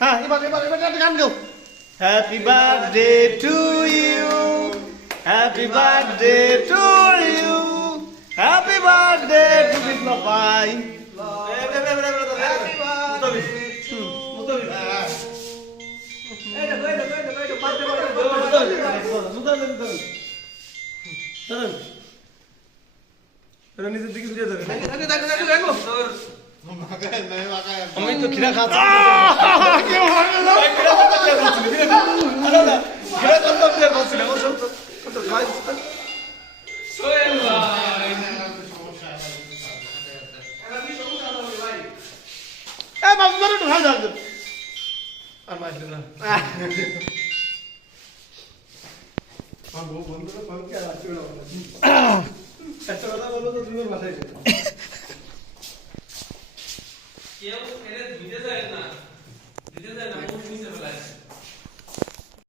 হ্যাঁ এবার একটা গান গাও happy birthday to you happy birthday to you happy birthday to Biplab ভাই নিজের দিকে ফিরে ধরে আমি তো খিরা খাচ্ছি কেউ দিতে যায় না দিতে যায় না মুখ নিচে ফেলায়